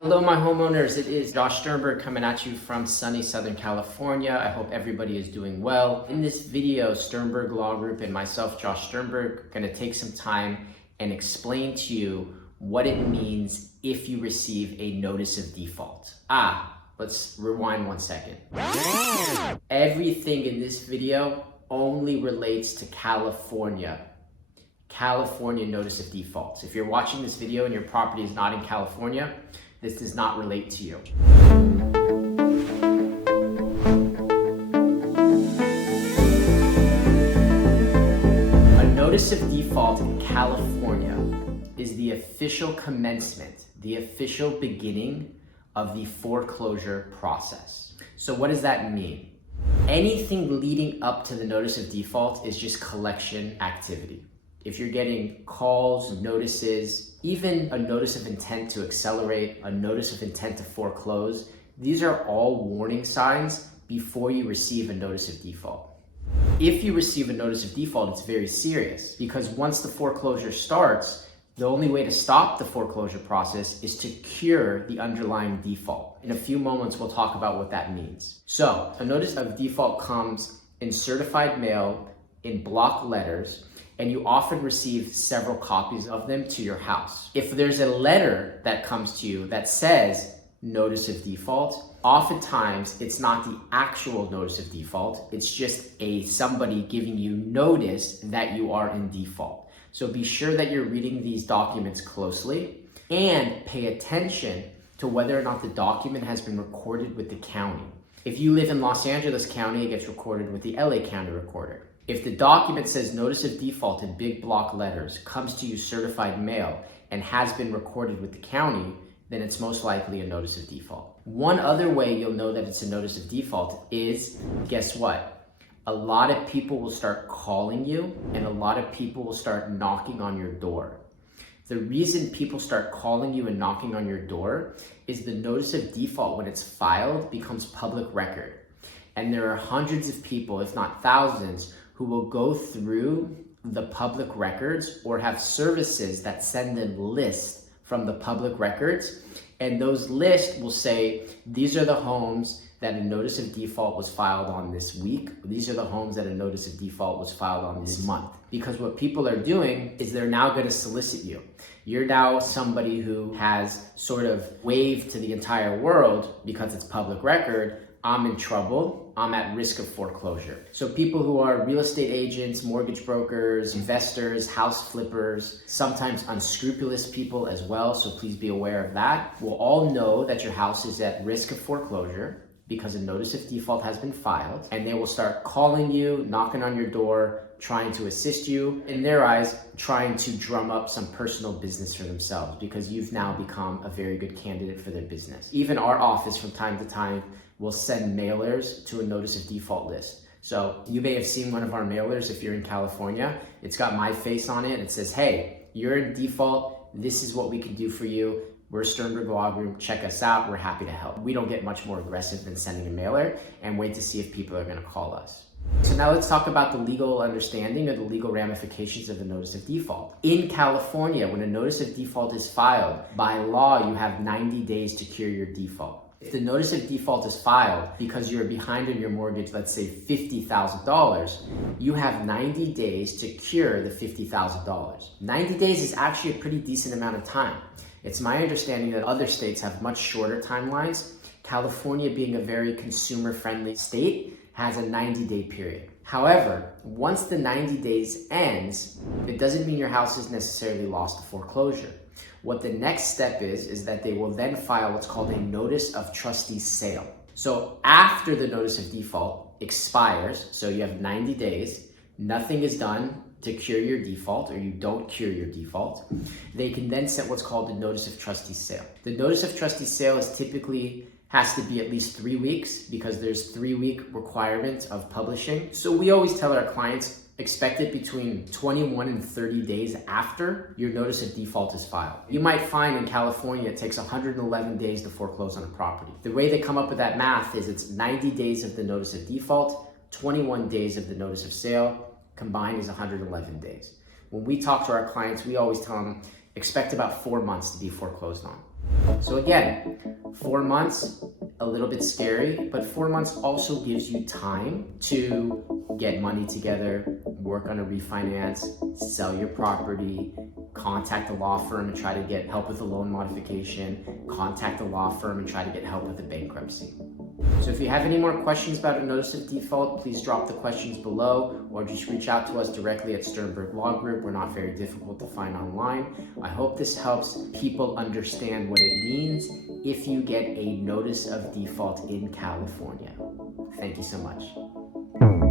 Hello, my homeowners. It is Josh Sternberg coming at you from sunny Southern California. I hope everybody is doing well. In this video, Sternberg Law Group and myself, Josh Sternberg, are going to take some time and explain to you what it means if you receive a notice of default. Let's rewind 1 second. Everything in this video only relates to California notice of default. If you're watching this video and your property is not in California, this does not relate to you. A notice of default in California is the official commencement, the official beginning of the foreclosure process. So what does that mean? Anything leading up to the notice of default is just collection activity. If you're getting calls, notices, even a notice of intent to accelerate, a notice of intent to foreclose, these are all warning signs before you receive a notice of default. If you receive a notice of default, it's very serious because once the foreclosure starts, the only way to stop the foreclosure process is to cure the underlying default. In a few moments, we'll talk about what that means. So, a notice of default comes in certified mail in block letters, and you often receive several copies of them to your house. If there's a letter that comes to you that says notice of default, oftentimes it's not the actual notice of default, it's just somebody giving you notice that you are in default. So be sure that you're reading these documents closely and pay attention to whether or not the document has been recorded with the county. If you live in Los Angeles County, it gets recorded with the LA County Recorder. If the document says notice of default in big block letters, comes to you certified mail, and has been recorded with the county, then it's most likely a notice of default. One other way you'll know that it's a notice of default is, guess what? A lot of people will start calling you and a lot of people will start knocking on your door. The reason people start calling you and knocking on your door is the notice of default, when it's filed, becomes public record. And there are hundreds of people, if not thousands, who will go through the public records or have services that send them lists from the public records. And those lists will say, these are the homes that a notice of default was filed on this week. These are the homes that a notice of default was filed on this month. Because what people are doing is they're now going to solicit you. You're now somebody who has sort of waved to the entire world, because it's public record, I'm in trouble, I'm at risk of foreclosure. So people who are real estate agents, mortgage brokers, investors, house flippers, sometimes unscrupulous people as well, so please be aware of that, will all know that your house is at risk of foreclosure because a notice of default has been filed, and they will start calling you, knocking on your door, trying to assist you, in their eyes, trying to drum up some personal business for themselves because you've now become a very good candidate for their business. Even our office from time to time will send mailers to a notice of default list. So you may have seen one of our mailers if you're in California. It's got my face on it and it says, hey, you're in default, this is what we can do for you. We're Sternberg Law Group, check us out, we're happy to help. We don't get much more aggressive than sending a mailer and wait to see if people are gonna call us. So now let's talk about the legal understanding or the legal ramifications of the notice of default. In California, when a notice of default is filed, by law, you have 90 days to cure your default. If the notice of default is filed because you're behind on your mortgage, let's say $50,000, you have 90 days to cure the $50,000. 90 days is actually a pretty decent amount of time. It's my understanding that other states have much shorter timelines. California, being a very consumer-friendly state, has a 90-day period. However, once the 90 days ends, it doesn't mean your house is necessarily lost to foreclosure. What the next step is that they will then file what's called a notice of trustee sale. So after the notice of default expires, so you have 90 days, nothing is done to cure your default, or you don't cure your default, they can then set what's called a notice of trustee sale. The notice of trustee sale is typically has to be at least 3 weeks because there's 3-week requirement of publishing. So we always tell our clients, expect it between 21 and 30 days after your notice of default is filed. You might find in California, it takes 111 days to foreclose on a property. The way they come up with that math is it's 90 days of the notice of default, 21 days of the notice of sale, combined is 111 days. When we talk to our clients, we always tell them, expect about 4 months to be foreclosed on. So again, 4 months, a little bit scary, but 4 months also gives you time to get money together, work on a refinance, sell your property, contact a law firm and try to get help with a loan modification, contact a law firm and try to get help with a bankruptcy. So if you have any more questions about a notice of default, please drop the questions below or just reach out to us directly at Sternberg Law Group. We're not very difficult to find online. I hope this helps people understand what it means if you get a notice of default in California. Thank you so much.